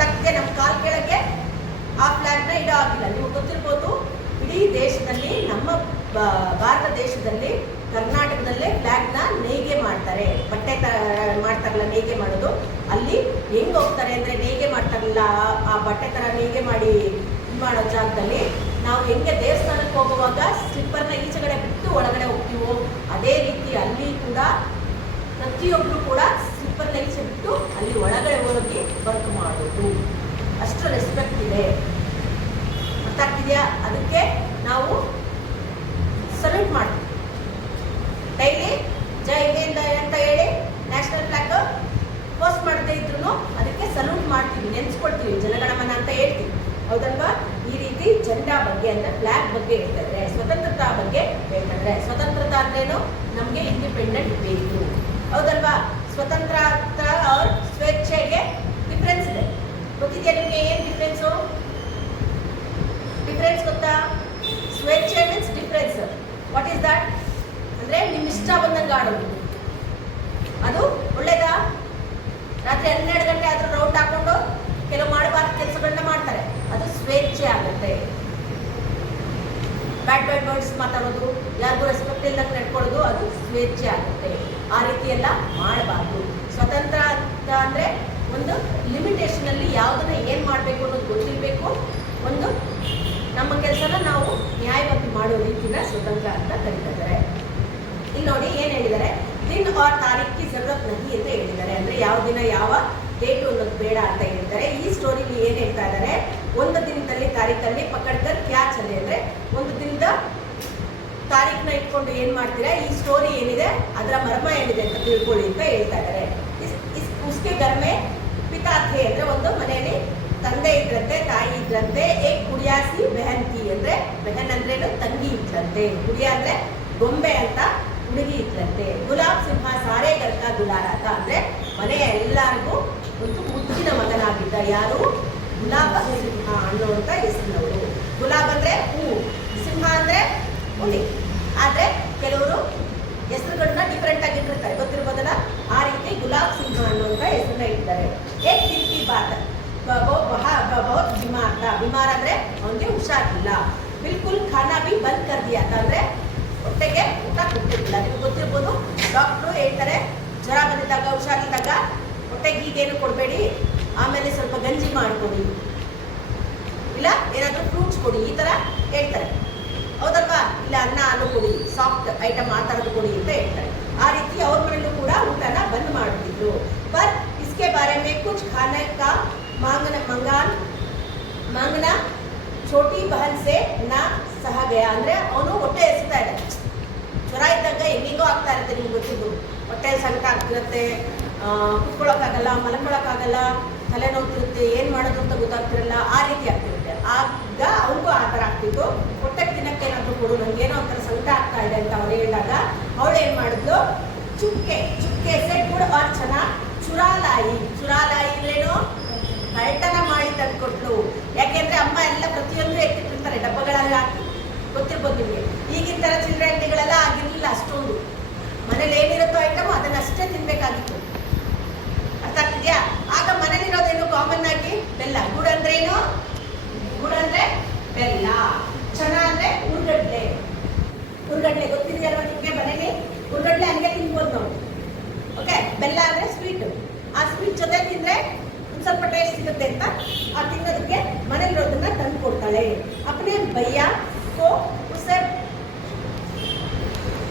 ತಕ್ಕೆ ನಮ್ಮ ಕಾಲ್ ಕೆಳಗೆ ಆ ಫ್ಲಾಗ್ನ ಇಡೋ ಆಗಿಲ್ಲ. ನೀವು ಗೊತ್ತಿರ್ಬೋದು, ಇಡೀ ದೇಶದಲ್ಲಿ, ನಮ್ಮ ಭಾರತ ದೇಶದಲ್ಲಿ, ಕರ್ನಾಟಕದಲ್ಲೇ ಫ್ಲಾಗ್ನ ನೇಯ್ಗೆ ಮಾಡ್ತಾರೆ. ಬಟ್ಟೆ ಮಾಡ್ತಾರಲ್ಲ ನೇಯ್ಗೆ ಮಾಡೋದು, ಅಲ್ಲಿ ಹೆಂಗೆ ಹೋಗ್ತಾರೆ ಅಂದರೆ, ನೇಯ್ಗೆ ಮಾಡ್ತಾರಲ್ಲ ಆ ಬಟ್ಟೆ ಥರ ನೇಯ್ಗೆ ಮಾಡಿ ಮಾಡೋ ಜಾಗದಲ್ಲಿ ನಾವು ಹೆಂಗೆ ದೇವಸ್ಥಾನಕ್ಕೆ ಹೋಗುವಾಗ ಸ್ಲಿಪ್ಪರ್ನ ಈಚೆಗಡೆ ಬಿಟ್ಟು ಒಳಗಡೆ ಹೋಗ್ತೀವೋ, ಅದೇ ರೀತಿ ಅಲ್ಲಿ ಕೂಡ ಪ್ರತಿಯೊಬ್ಬರು ಕೂಡ ಸ್ಲಿಪ್ಪರ್ನ ಈಚೆ ಬಿಟ್ಟು ಅಲ್ಲಿ ಒಳಗಡೆ ಹೋಗಿ ವರ್ಕ್ ಮಾಡೋದು. ಅಷ್ಟು ರೆಸ್ಪೆಕ್ಟ್ ಇದೆ, ಗೊತ್ತಾಗ್ತಿದೆಯಾ? ಅದಕ್ಕೆ ನಾವು ಸಲ್ಯೂಟ್ ಮಾಡ್ತೀವಿ. ಡೈಲಿ ಜೈ ಹಿಂದ್ ಅಂತ ಹೇಳಿ ನ್ಯಾಷನಲ್ ಫ್ಲಾಗ್ ಪೋಸ್ಟ್ ಮಾಡದೇ ಇದ್ರು ಅದಕ್ಕೆ ಸಲ್ಯೂಟ್ ಮಾಡ್ತೀವಿ, ನೆನೆಸ್ಕೊಳ್ತೀವಿ, ಜನಗಣಮನ ಅಂತ ಹೇಳ್ತೀವಿ, ಹೌದಲ್ವಾ? ಈ ರೀತಿ ಜೆಂಡಾ ಬಗ್ಗೆ ಅಂದರೆ ಫ್ಲಾಗ್ ಬಗ್ಗೆ ಹೇಳ್ತಾರೆ. ಸ್ವತಂತ್ರತಾ ಬಗ್ಗೆ ಹೇಳ್ತಾರೆ. ಸ್ವತಂತ್ರತಾ ಅಂದ್ರೇನು? ನಮಗೆ ಇಂಡಿಪೆಂಡೆಂಟ್ ಬೇಕು, ಹೌದಲ್ವಾ? ಸ್ವತಂತ್ರ और ಸ್ವೇಚ್ಛೆಗೆ ಡಿಫ್ರೆನ್ಸ್ ಇದೆ. ಗೊತ್ತಿದೆಯಾ ನಿಮಗೆ ಏನು ಡಿಫ್ರೆನ್ಸು? ಡಿಫ್ರೆನ್ಸ್ ಗೊತ್ತಾ? ಸ್ವೇಚ್ಛೆ means difference. What is that? ಅಂದರೆ ನಿಮ್ಮ ಇಷ್ಟ ಬಂದಂಗೆ ಆಡೋದು. ಅದು ಒಳ್ಳೇದಾ? ರಾತ್ರಿ 12 ಗಂಟೆ ಆದರೂ ರೌಂಡ್ ಹಾಕೊಂಡು ಕೆಲವು ಮಾಡಬಾರ್ದು ಕೆಲಸಗಳನ್ನ ಮಾಡ್ತಾರೆ, ಅದು ಸ್ವೇಚ್ಛೆ ಆಗುತ್ತೆ. ಬ್ಯಾಡ್ ವರ್ಡ್ಸ್ ಮಾತಾಡೋದು, ಯಾರಿಗೂ ರೆಸ್ಪೆಕ್ಟ್ ಇಲ್ಲದಂಗೆ ನಡ್ಕೊಳ್ಳೋದು, ಅದು ಸ್ವೇಚ್ಛೆ ಆಗುತ್ತೆ. ಆ ರೀತಿ ಎಲ್ಲ ಮಾಡಬಾರ್ದು. ಸ್ವತಂತ್ರ ಅಂತ ಅಂದರೆ ಒಂದು ಲಿಮಿಟೇಷನಲ್ಲಿ ಯಾವುದನ್ನ ಏನು ಮಾಡಬೇಕು ಅನ್ನೋದು ಗೊತ್ತಿರಬೇಕು. ಒಂದು ನಮ್ಮ ಕೆಲಸನ ನಾವು ನ್ಯಾಯವಾಗಿ ಮಾಡೋ ರೀತಿನ ಸ್ವತಂತ್ರ ಅಂತ ಕರೀತಾರೆ. ಇಲ್ಲಿ ನೋಡಿ ಏನು ಹೇಳಿದ್ದಾರೆ, ದಿನ और ತಾರೀಖ್ की जरूरत नहीं ಅಂತ ಹೇಳಿದ್ದಾರೆ. ಅಂದರೆ ಯಾವ ದಿನ ಯಾವ ಡೇಟು ಅನ್ನೋದು ಬೇಡ ಅಂತ ಹೇಳಿದ್ದಾರೆ. ಈ ಸ್ಟೋರಿಲಿ ಏನು ಹೇಳ್ತಾ ಇದ್ದಾರೆ, ಒಂದು ದಿನದಲ್ಲಿ ತಾರೀಖಲ್ಲಿ ಪಕಡ್ಕರ್ ಕ್ಯಾ ಚಲೆ ಅಂದರೆ ಒಂದು ದಿನದ ತಾರೀಖನ್ನ ಇಟ್ಕೊಂಡು ಏನು ಮಾಡ್ತೀರಾ, ಈ ಸ್ಟೋರಿ ಏನಿದೆ ಅದರ ಮರ್ಮ ಏನಿದೆ ಅಂತ ತಿಳ್ಕೊಳ್ಳಿ ಅಂತ ಹೇಳ್ತಾ ಇದ್ದಾರೆ. ಉಸ್ಕೆ ಗರ್ಮೆ ಪಿತಾ ಥೇ ಅಂದರೆ ಒಂದು ಮನೆಯಲ್ಲಿ ತಂದೆ ಇದ್ರಂತೆ, ತಾಯಿ ಇದ್ರಂತೆ. ಏಕ್ ಕುಡಿಯಾಸಿ ಬೆಹನ್ ಥಿ ಅಂದರೆ ಬೆಹನ್ ಅಂದ್ರೇನು ತಂಗಿ ಇದ್ರಂತೆ, ಕುಡಿಯ ಅಂದರೆ ಗೊಂಬೆ ಅಂತ ಹುಡುಗಿ ಇದ್ರಂತೆ. ಗುಲಾಬ್ ಸಿಂಹ ಸಾರೇ ಗರ್ಕ ದುಲಾರಾತ ಅಂದರೆ ಮನೆಯ ಎಲ್ಲರಿಗೂ ಒಂದು ಮುದ್ದಿನ ಮಗನಾಗಿದ್ದ. ಯಾರು? ಗುಲಾಬ ಸಿಂಹ ಅನ್ನುವಂಥ ಹೆಸರಿನವರು. ಗುಲಾಬ್ ಅಂದರೆ ಹೂ, ಸಿಂಹ ಅಂದರೆ ಹುಲಿ. ಆದರೆ ಕೆಲವರು ಹೆಸರುಗಳನ್ನ ಡಿಫ್ರೆಂಟ್ ಆಗಿ ಇಟ್ಟಿರ್ತಾರೆ, ಗೊತ್ತಿರ್ಬೋದಲ್ಲ. ಆ ರೀತಿ ಗುಲಾಬ್ ಸಿಂಹ ಅನ್ನುವಂಥ ಹೆಸರನ್ನ ಇಟ್ಟಿದ್ದಾರೆ. ಏಕ್ ದಿನ್ ಕಿ ಬಾತ್ ಬಹುತ್ ಬಿಮಾರ್ ಥಾ. ಬಿಮಾರ್ ಅಂದರೆ ಅವನಿಗೆ ಹುಷಾರಿಲ್ಲ. ಬಿಲ್ಕುಲ್ ಖಾನಾ ಬಿ ಬಂದ್ ಕರ್ ದಿಯಾ ಥಾ ಅಂದರೆ ಹೊಟ್ಟೆಗೆ ಊಟ ಕೊಟ್ಟಿರಲಿಲ್ಲ. ನಿಮ್ಗೆ ಗೊತ್ತಿರ್ಬೋದು, ಡಾಕ್ಟ್ರು ಹೇಳ್ತಾರೆ ಜ್ವರ ಬಂದಿದ್ದಾಗ, ಹುಷಾರಿದ್ದಾಗ ಹೊಟ್ಟೆಗೆ ಈಗೇನು ಕೊಡಬೇಡಿ, ಆಮೇಲೆ ಸ್ವಲ್ಪ ಗಂಜಿ ಮಾಡಿಕೊಡಿ, ಇಲ್ಲ ಏನಾದರೂ ಫ್ರೂಟ್ಸ್ ಕೊಡಿ, ಈ ಥರ ಹೇಳ್ತಾರೆ, ಹೌದಲ್ವಾ? ಇಲ್ಲ ಅನ್ನ ಹಾಲು ಕೊಡಿ, ಸಾಫ್ಟ್ ಐಟಮ್ ಆ ಥರದ್ದು ಕೊಡಿ ಅಂತ ಹೇಳ್ತಾರೆ. ಆ ರೀತಿ ಅವ್ರ ಮನೆಯಲ್ಲೂ ಕೂಡ ಊಟನ ಬಂದ್ ಮಾಡ್ತಿದ್ರು. ಬಟ್ ಇಸ್ಕೆ ಬಾರೆ ಮೇ ಕುಚ್ ಖಾನೆ ಕಾ ಮಾಂಗನಾ ಛೋಟಿ ಬಹನ್ ಸೆ ನಾ ಸಹ ಗಯ. ಅಂದರೆ ಅವನು ಹೊಟ್ಟೆ ಎಸಿತಾ ಇದೆ. ಜ್ವರ ಇದ್ದಾಗ ಹೆಂಗಿಂಗೋ ಆಗ್ತಾ ಇರುತ್ತೆ, ನಿಮ್ಗೆ ಗೊತ್ತಿದ್ದು. ಹೊಟ್ಟೆ ಸಂಕಟ ಆಗ್ತಿರುತ್ತೆ, ಕುತ್ಕೊಳ್ಳೋಕ್ಕಾಗಲ್ಲ, ಮಲ್ಕೊಳ್ಳೋಕ್ಕಾಗಲ್ಲ, ತಲೆನೋವ್ತಿರುತ್ತೆ, ಏನು ಮಾಡೋದು ಅಂತ ಗೊತ್ತಾಗ್ತಿರಲ್ಲ, ಆ ರೀತಿ ಆಗ್ತಿರುತ್ತೆ. ಆಗ ಅವ್ರಿಗೂ ಆ ಥರ ಆಗ್ತಿತ್ತು. ಹೊಟ್ಟೆಗೆ ತಿನ್ನಕ್ಕೆ ಏನಾದರೂ ಕೊಡು, ನನಗೇನೋ ಒಂಥರ ಸಂಕಟ ಆಗ್ತಾ ಇದೆ ಅಂತ ಅವ್ರು ಹೇಳಿದಾಗ ಅವಳು ಏನು ಮಾಡಿದ್ಲು, ಚುಕ್ಕೆ ಸೆ ಗುಡ್ ಆರ್ ಚೆನ್ನಾಗಿ ಚುರಾಲಾಯಿ ಅಂದ್ರೇನು, ಕಳ್ತನ ಮಾಡಿ ತಂದುಕೊಟ್ಲು. ಯಾಕೆಂದರೆ ಅಮ್ಮ ಎಲ್ಲ ಪ್ರತಿಯೊಂದು ಎತ್ತಿಟ್ಟಿರ್ತಾರೆ ಡಬ್ಬಗಳಲ್ಲಿ ಹಾಕಿ, ಗೊತ್ತಿರ್ಬೋದು ನಿಮಗೆ. ಈಗಿನ ಥರ ಚಿಲ್ಲರೆ ಅಂಗಡಿಗಳೆಲ್ಲ ಆಗಿರಲಿಲ್ಲ ಅಷ್ಟೊಂದು. ಮನೇಲಿ ಏನಿರುತ್ತೋ ಐಟಮ್ ಅದನ್ನಷ್ಟೇ ತಿನ್ನಬೇಕಾಗಿತ್ತು. ಅರ್ಥ ಆಗ್ತಿದೆಯಾ? ಆಗ ಮನೇಲಿರೋದೇನು ಕಾಮನ್ ಆಗಿ ಬೆಲ್ಲ. ಗುಡ್ ಅಂದ್ರೇನು? ಗುಡ್ ಅಂದರೆ ಬೆಲ್ಲ. ಚನ ಅಂದರೆ ಹುರ್ಗಡ್ಲೆ ಗೊತ್ತಿದೆಯಲ್ವ ನಿಮಗೆ? ಮನೇಲಿ ಹುರ್ಗಡ್ಲೆ ಹಂಗೆ ತಿನ್ಬೋದು ನಾವು. ಓಕೆ, ಬೆಲ್ಲ ಅಂದರೆ ಸ್ವೀಟು. ಆ ಸ್ವೀಟ್ ಜೊತೆ ತಿಂದರೆ ಒಂದು ಸ್ವಲ್ಪ ಟೇಸ್ಟ್ ಸಿಗುತ್ತೆ ಅಂತ ಆ ತಿನ್ನೋದಕ್ಕೆ ಮನೇಲಿರೋದನ್ನ ತಂದು ಕೊಡ್ತಾಳೆ. अपने भैया को उसे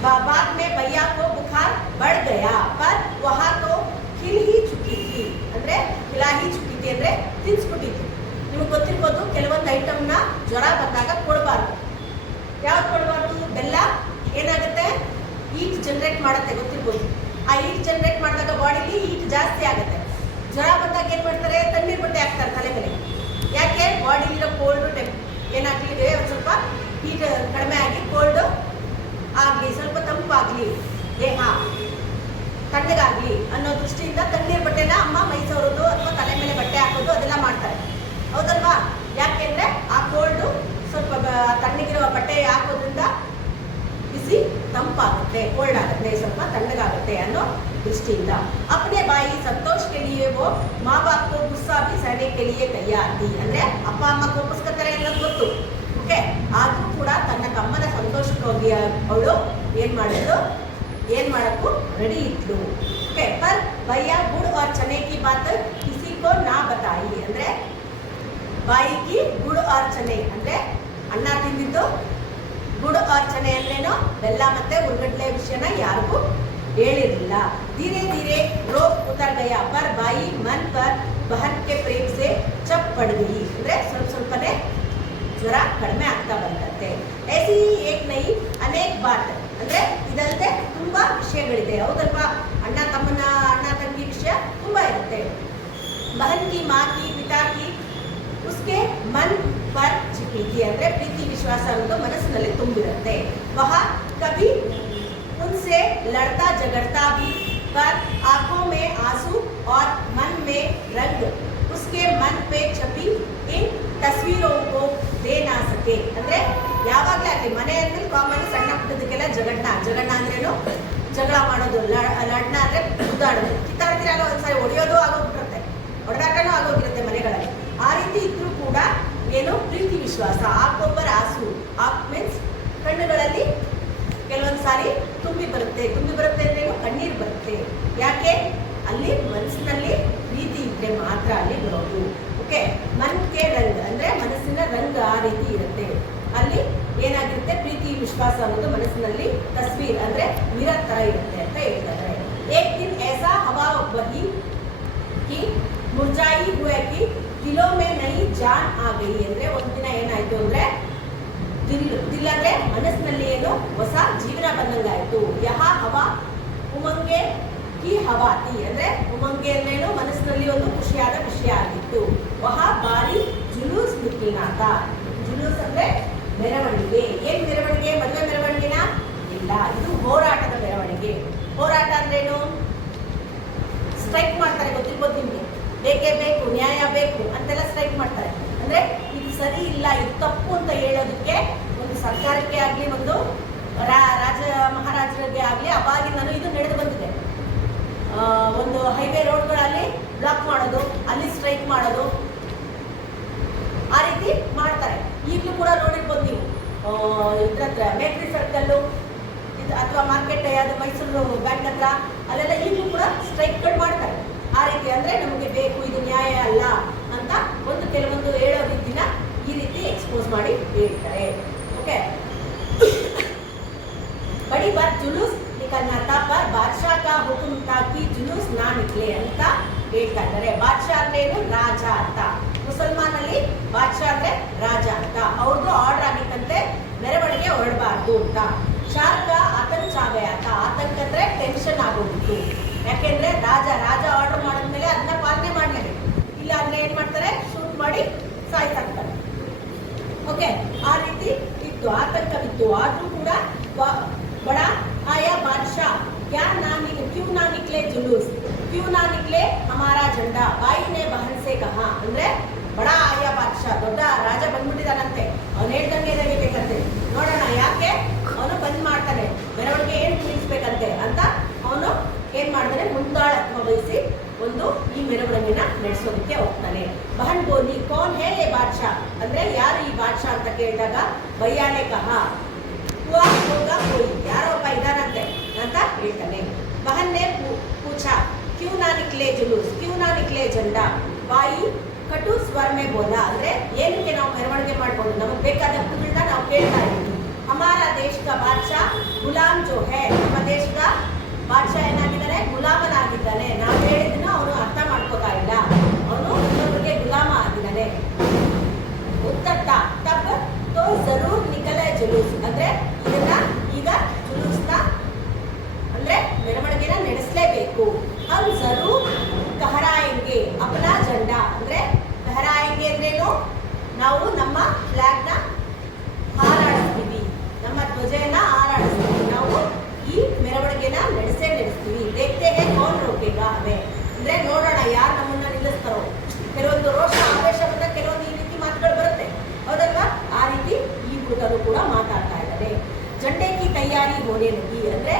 बाद में भैया को बुखार बढ़ गया पर वहाँ तो खिल ही चुकी थी ಅಂದರೆ ಖಿಲಾ ಹಿ ಚುಕ್ಕಿ ಥಿ ಅಂದರೆ ತಿನ್ಸ್ಬಿಟ್ಟಿತ್ತು. ನಿಮಗೆ ಗೊತ್ತಿರ್ಬೋದು, ಕೆಲವೊಂದು ಐಟಮ್ನ ಜ್ವರ ಬಂದಾಗ ಕೊಡಬಾರ್ದು. ಯಾವ್ದು ಕೊಡಬಾರ್ದು? ಬೆಲ್ಲ ಏನಾಗುತ್ತೆ, ಹೀಟ್ ಜನರೇಟ್ ಮಾಡುತ್ತೆ, ಗೊತ್ತಿರ್ಬೋದು. ಆ ಹೀಟ್ ಜನರೇಟ್ ಮಾಡಿದಾಗ ಬಾಡಿಲಿ ಹೀಟ್ ಜಾಸ್ತಿ ಆಗುತ್ತೆ. ಜ್ವರ ಬಂದಾಗ ಏನು ಮಾಡ್ತಾರೆ, ತಣ್ಣೀರು ಬಟ್ಟೆ ಹಾಕ್ತಾರೆ ತಲೆ ಮೇಲೆ. ಯಾಕೆ? ಬಾಡಿಲಿರೋ ಕೋಲ್ಡು ಏನಾಗಲಿ, ಒಂದು ಸ್ವಲ್ಪ ಹೀಟ್ ಕಡಿಮೆ ಆಗಿ ಕೋಲ್ಡು ಆಗಲಿ, ಸ್ವಲ್ಪ ತಂಪಾಗಲಿ, ದೇಹ ತಣ್ಣಗಾಗಲಿ ಅನ್ನೋ ದೃಷ್ಟಿಯಿಂದ ತಣ್ಣೀರು ಬಟ್ಟೆನ ಅಮ್ಮ ಮೈಸೂರೋದು ಅಥವಾ ತಲೆ ಮೇಲೆ ಬಟ್ಟೆ ಹಾಕೋದು ಅದೆಲ್ಲ ಮಾಡ್ತಾರೆ, ಹೌದಲ್ವಾ? ಯಾಕೆಂದರೆ ಆ ಕೋಲ್ಡು ಸ್ವಲ್ಪ ತಣ್ಣಗಿರುವ ಬಟ್ಟೆ ಹಾಕೋದ್ರಿಂದ ಬಿಸಿ ತಂಪಾಗುತ್ತೆ, ಕೋಲ್ಡ್ ಆಗುತ್ತೆ, ಸ್ವಲ್ಪ ತಣ್ಣಗಾಗುತ್ತೆ ಅನ್ನೋ ದೃಷ್ಟಿಯಿಂದ. अपने भाई संतोष के लिए वो माँ बाप को गुस्सा भी सहने के लिए तैयार थी. ಅಂದರೆ ಅಪ್ಪ ಅಮ್ಮ ಕೋಪಿಸ್ಕೊತಾರೆ ಅನ್ನೋದು ಗೊತ್ತು. ಓಕೆ, ಆದರೂ ಕೂಡ ತನ್ನ ತಮ್ಮನ ಸಂತೋಷಕ್ಕೋಗಿ ಅವಳು ಏನು ಮಾಡೋಕ್ಕೂ ರೆಡಿ ಇದ್ಲು. ಓಕೆ, ಪರ್ ಭಯ್ಯ ಗುಡ್ और चने की बात किसी को ना बताई. ಅಂದರೆ ಬಾಯಿಗೆ ಗುಡ್ और चने ಅಂದರೆ ಅನ್ನ ತಿಂದಿದ್ದು, ಗುಡ್ और चने ಅಂದ್ರೇನು, ಬೆಲ್ಲ ಮತ್ತು ಹುರ್ಗಡ್ಲೆ ವಿಷಯನ ಯಾರಿಗೂ ಹೇಳಿರಲಿಲ್ಲ. धीरे धीरे रोग उतर गया पर बाई मन पर बहन के प्रेम से चप पड़ गई. ಅಂದರೆ ಸ್ವಲ್ಪನೇ ಜ್ವರ ಕಡಿಮೆ ಆಗ್ತಾ ಬಂದಂತೆ. ऐसी एक नहीं अनेक बात ಅಂದರೆ ಇದಲ್ಲದೆ ತುಂಬ ವಿಷಯಗಳಿದೆ, ಹೌದಲ್ವಾ? ಅಣ್ಣ ತಂಗಿ ವಿಷಯ ತುಂಬ ಇರುತ್ತೆ. बहन की माँ की पिता की उसके मन पर छिपी थी. ಅಂದರೆ ಪ್ರೀತಿ ವಿಶ್ವಾಸ ಅನ್ನೋದು ಮನಸ್ಸಿನಲ್ಲಿ ತುಂಬಿರುತ್ತೆ. वह कभी उनसे लड़ता झगड़ता भी पर आंखों में पे छपी इन तस्वीरों को दे ना सके ಅಂದ್ರೆ ಯಾವಾಗಲೇ ಆಗಲಿ ಮನೆ ಅಂದ್ರೆ ಕಾಮನ್ ಸಣ್ಣ ಪುಟ್ಟದಕ್ಕೆಲ್ಲ ಜಗಳನ ಅಂದ್ರೇನು ಜಗಳ ಮಾಡೋದು ಲಡ್ನ ಅಂದ್ರೆ ಉದ್ದಾಡೋದು ಕಿತ್ತಾಡ್ತಿರಲ್ಲ ಒಂದ್ಸರಿ ಹೊಡೆಯೋದು ಆಗೋಗ್ಬಿಟ್ಟಿರುತ್ತೆ ಹೊಡೆದಾಟನೂ ಆಗೋಗಿರುತ್ತೆ ಮನೆಗಳಲ್ಲಿ ಆ ರೀತಿ ಇದ್ರೂ ಕೂಡ ಏನು ಪ್ರೀತಿ ವಿಶ್ವಾಸ ಆಕೊಬ್ಬರ ಆಸು ಆಪ್ ಮೀನ್ಸ್ ಕಣ್ಣುಗಳಲ್ಲಿ ಕೆಲವೊಂದು ಸಾರಿ ತುಂಬಿ ಬರುತ್ತೆ ಅಂದ್ರೇನು ಕಣ್ಣೀರು ಬರುತ್ತೆ ಯಾಕೆ ಅಲ್ಲಿ ಮನಸ್ಸಿನಲ್ಲಿ ಪ್ರೀತಿ ಇದ್ರೆ ಮಾತ್ರ ಅಲ್ಲಿ ಬರೋದು ಓಕೆ ಮನ್ಕೆ ರಂಗ್ ಅಂದ್ರೆ ಮನಸ್ಸಿನ ರಂಗ್ ಆ ರೀತಿ ಇರುತ್ತೆ ಅಲ್ಲಿ ಏನಾಗಿರುತ್ತೆ ಪ್ರೀತಿ ವಿಶ್ವಾಸ ಅನ್ನೋದು ಮನಸ್ಸಿನಲ್ಲಿ ತಸ್ವೀರ್ ಅಂದ್ರೆ ಮಿರರ್ ತರ ಇರುತ್ತೆ ಅಂತ ಹೇಳ್ತಾರೆ ಏಕ್ ದಿನ್ ऐसा हवा बही कि मुरझाई हुए कि दिलों में नई जान आ गई ಅಂದ್ರೆ ಒಂದಿನ ಏನಾಯ್ತು ಅಂದ್ರೆ ದಿಲ್ ಅಂದ್ರೆ ಮನಸ್ಸಿನಲ್ಲಿ ಏನು ಹೊಸ ಜೀವನ ಬಂದಂಗಾಯ್ತು ಯಹ ಹವಾ ಉಮಂಗೆ ಕಿ ಹವಾತಿ ಅಂದ್ರೆ ಉಮಂಗೆ ಅಂದ್ರೇನು ಮನಸ್ಸಿನಲ್ಲಿ ಒಂದು ಖುಷಿಯಾದ ವಿಷಯ ಆಗಿತ್ತು ವಹ ಬಾರಿ ಜುಲೂಸ್ ನಿಕ್ಲಿನಾತ ಜುಲೂಸ್ ಅಂದ್ರೆ ಮೆರವಣಿಗೆ ಏನ್ ಮೆರವಣಿಗೆ ಮದುವೆ ಮೆರವಣಿಗೆನ ಇಲ್ಲ ಇದು ಹೋರಾಟದ ಮೆರವಣಿಗೆ ಹೋರಾಟ ಅಂದ್ರೇನು ಸ್ಟ್ರೈಕ್ ಮಾಡ್ತಾರೆ ಗೊತ್ತಿರ್ಬೋದು ನಿಮ್ಗೆ ಬೇಕೇ ಬೇಕು ನ್ಯಾಯ ಬೇಕು ಅಂತೆಲ್ಲ ಸ್ಟ್ರೈಕ್ ಮಾಡ್ತಾರೆ ಅಂದ್ರೆ ಇದು ಸರಿ ಇಲ್ಲ ಇದು ತಪ್ಪು ಅಂತ ಹೇಳೋದಕ್ಕೆ ಒಂದು ಸರ್ಕಾರಕ್ಕೆ ಆಗ್ಲಿ ಒಂದು ರಾಜ ಮಹಾರಾಜರಿಗೆ ಆಗ್ಲಿ ಅವಾಗಿಂದನೂ ಇದು ನಡೆದು ಬಂದಿದೆ ಒಂದು ಹೈವೇ ರೋಡ್ಗಳಲ್ಲಿ ಬ್ಲಾಕ್ ಮಾಡೋದು ಅಲ್ಲಿ ಸ್ಟ್ರೈಕ್ ಮಾಡೋದು ಆ ರೀತಿ ಮಾಡ್ತಾರೆ ಈಗಲೂ ಕೂಡ ನೋಡಿರ್ಬೋದು ನೀವು ಇದ್ರ ಹತ್ರ ಬೇಕ್ರಿ ಸರ್ಕಲ್ಲು ಅಥವಾ ಮಾರ್ಕೆಟ್ ಯಾವುದು ಮೈಸೂರು ಬ್ಯಾಂಕ್ ಹತ್ರ ಅಲ್ಲೆಲ್ಲ ಈಗಲೂ ಕೂಡ ಸ್ಟ್ರೈಕ್ಗಳು ಮಾಡ್ತಾರೆ ಆ ರೀತಿ ಅಂದ್ರೆ ನಮಗೆ ಬೇಕು ಇದು ನ್ಯಾಯ ಅಲ್ಲ ಅಂತ ಒಂದು ಕೆಲವೊಂದು ಹೇಳೋ ರೀತಿನ ಈ ರೀತಿ ಎಕ್ಸ್ಪೋಸ್ ಮಾಡಿ ಹೇಳ್ತಾರೆ ಓಕೆ ಬಡಿ ಬಾರ್ ಜುಲೂಸ್ ನಿಕಲ್ನಾ ತಾ ಪರ್ ಬಾದ್ಶಾ ಕಾ ಹುಕುಂ ತಾ ಕಿ ಜುಲೂಸ್ ನಾ ನಿಕ್ಲೆ ಅಂತ ಹೇಳ್ತಾ ಇದ್ದಾರೆ ಬಾದ್ಶಾ ಅಂದ್ರೇನು ರಾಜ ಅಂತ ಮುಸಲ್ಮಾನಲ್ಲಿ ಬಾದ್ಶಾ ಅಂದ್ರೆ ರಾಜ ಅಂತ ಅವ್ರದ್ದು ಆರ್ಡರ್ ಆಗಿತ್ತಂತೆ ಮೆರವಣಿಗೆ ಹೊರಡಬಾರ್ದು ಅಂತ ಶಾರ್ಕ ಆತಂಕ ಆಗಯಾತ ಆತಂಕ ಅಂದ್ರೆ ಟೆನ್ಷನ್ ಆಗೋಗಿತ್ತು ಯಾಕೆಂದ್ರೆ ರಾಜ ಆರ್ಡರ್ ಮಾಡಿದ್ಮೇಲೆ ಅದನ್ನ ಪಾಲನೆ ಮಾಡಲೇಬೇಕು ಇಲ್ಲ ಅಂದ್ರೆ ಏನ್ ಮಾಡ್ತಾರೆ ಶೂಟ್ ಮಾಡಿ ಸಾಯ್ತಾಕ್ತಾರೆ ಓಕೆ ಆ ರೀತಿ ಇತ್ತು ಆತಂಕವಿತ್ತು ಆದ್ರೂ ಕೂಡ ಬಡ ಆಯಾ ಬಾದ್ಶಾ ಕ್ಯೂ ನಾ ನಿಕ್ಲೆ ಜುಲೂಸ್ ಕ್ಯೂ ನಾ ನಿಕ್ಲೆ ಹಮಾರಾ ಜಂಡಾ ಬಾಯಿ ನೇ ಬಹನ್ ಸೆ ಕಹಾ ಅಂದ್ರೆ ಬಡ ಆಯಾ ಬಾದ್ಶಾ ದೊಡ್ಡ ರಾಜ ಬಂದ್ಬಿಟ್ಟಿದಾನಂತೆ ಅವ್ನು ಹೇಳ್ದಂಗೆ ನಡಿಬೇಕಂತೆ ನೋಡೋಣ ಯಾಕೆ ಅವನು ಬಂದ್ ಮಾಡ್ತಾನೆ ಮೆರವಣಿಗೆ ಏನ್ ನಿಲ್ಲಿಸ್ಬೇಕಂತೆ ಅಂತ ಅವನು ಏನ್ ಮಾಡ್ತಾನೆ ಮುಂದಾಳತ್ವ ವಹಿಸಿ ಒಂದು ಈ ಮೆರವಣಿಗೆನ ನಡೆಸೋದಕ್ಕೆ ಹೋಗ್ತಾನೆ ಬಹನ್ ಬೋಲಿ ಕೌನ್ ಹೇ ಯೇ ಬಾದ್ಶಾ ಅಂದ್ರೆ ಯಾರು ಈ ಬಾದ್ಶಾ ಅಂತ ಕೇಳಿದಾಗ ಬಯ್ಯಾನೆ ಕಹಾ ಹುವಾ ಹೋಗ ಕೋಯಿ ಯಾರೋ ಒಬ್ಬ ಇದಾನಂತೆ ಅಂತ ಹೇಳ್ತಾನೆ ಬಹನ್ ನೇ ಪೂಛ ಕ್ಯೂ ನಾ ನಿಕ್ಲೆ ಜುಲೂಸ್ ಕ್ಯೂ ನಾ ನಿಕ್ಲೆ ಜಂಡಾ ಬಾಯಿ ಕಟು ಸ್ವರ್ ಮೇ ಬೋಲ ಅಂದ್ರೆ ಏನಕ್ಕೆ ನಾವು ಮೆರವಣಿಗೆ ಮಾಡ್ಬೋದು ನಮಗೆ ಬೇಕಾದ ಹಕ್ಕುಗಳನ್ನ ನಾವು ಕೇಳ್ತಾ ಇದ್ದೀವಿ ಹಮಾರಾ ದೇಶ ಕಾ ಬಾದ್ಶಾ ಗುಲಾಮ್ ಜೋ ಹೇ ನಮ್ಮ ದೇಶದ ಬಾದ್ಶಾ ಏನಾಗಿದ್ದಾನೆ ಗುಲಾಮನಾಗಿದ್ದಾನೆ ನಾವು ಹೇಳಿದ್ದನ್ನ ಅವನು ಅರ್ಥ ಮಾಡ್ಕೋತಾ ಇಲ್ಲ ಅವನು ಇನ್ನೊಬ್ಬರಿಗೆ ಗುಲಾಮ ಆಗಿದ್ದಾನೆ ಉತ್ತಟ್ಟ ತಬ್ ತೋ ಜರೂರ್ ನಿಕಲೆ ಜುಲೂಸ್ ಅಂದ್ರೆ ಇದನ್ನ ಈಗ ಜುಲೂಸ್ನ ಅಂದ್ರೆ ಮೆರವಣಿಗೆನ ನಡೆಸಲೇಬೇಕು ಹಮ್ ಜರೂರ್ ಕಹರಾಯಂಗೆ ಅಪನಾ ಜಂಡಾ ಅಂದ್ರೆ ಕಹರಾಯಂಗೆ ಅಂದ್ರೇನು ನಾವು ನಮ್ಮ ಫ್ಲಾಗ್ ನ ಹಾರಾಡಿಸ್ತೀವಿ ನಮ್ಮ ಧ್ವಜನ ಹಾರಾಡಿಸ್ತೀವಿ ನಾವು ಈ ಮೆರವಣಿಗೆನ ನಡೆಸ್ತೀವಿ ದೇಖ್ತೆ ಹೇ ಕೌನ್ ರೋಕೆಗಾ ಹಮೆ ಅಂದ್ರೆ ನೋಡೋಣ ಯಾರು ನಮ್ಮನ್ನ ನಿಲ್ಲಿಸ್ತಾರೋ ಕೆಲವೊಂದು ರೋಷ ಆವೇಶ ಬಂದ ಕೆಲವೊಂದು ಈ ರೀತಿ ಮಾತುಗಳು ಬರುತ್ತೆ ಹೌದಲ್ವಾ ಆ ರೀತಿ ಈ ಹುಡುಗರು ಕೂಡ ಮಾತಾಡ್ತಾ ಇದ್ದಾರೆ ಜಂಡೆ ಕಿ ತಯಾರಿ ಹೋನೆ ಲಗಿ ಅಂದ್ರೆ